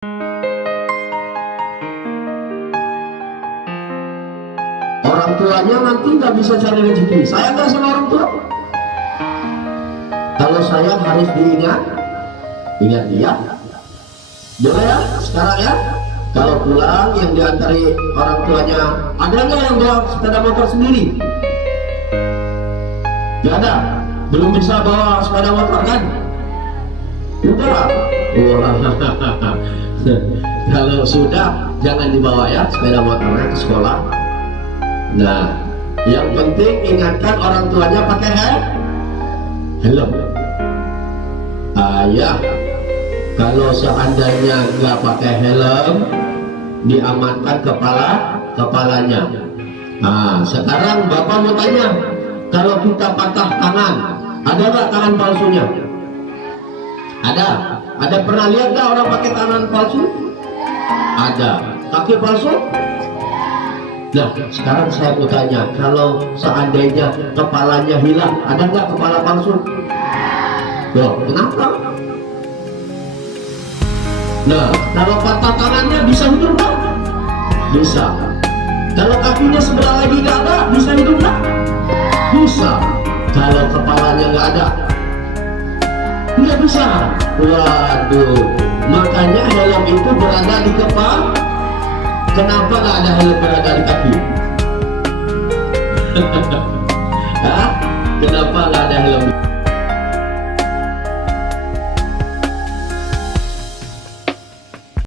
Orang tuanya nanti nggak bisa cari rezeki. Saya nggak sama orang tua. Kalau saya harus ingat dia. Boleh ya sekarang ya. Kalau pulang yang diantari orang tuanya, ada nggak yang bawa sepeda motor sendiri? Gak ada. Belum bisa bawa sepeda motor kan? Udah. Wah. Kalau sudah jangan dibawa ya sepeda motornya ke sekolah. Nah, yang penting ingatkan orang tuanya pakai helm. Ayah, kalau seandainya nggak pakai helm, diamankan kepalanya. Nah, sekarang bapak mau tanya, kalau kita patah tangan, ada nggak tangan palsunya? Ada. Ada pernah lihat nggak orang pakai tangan palsu? Ada. Kaki palsu? Nah, sekarang saya mau tanya, kalau seandainya kepalanya hilang, ada nggak kepala palsu? Loh, kenapa? Nah, kalau patah tangannya bisa hidup nggak? Bisa. Kalau kakinya sebelah lagi nggak ada, bisa hidup nggak? Bisa. Kalau kepalanya nggak ada, nggak bisa. Waduh, makanya helm itu berada di kepala. Kenapa nggak ada helm berada di kaki? Hah? Kenapa nggak ada helm?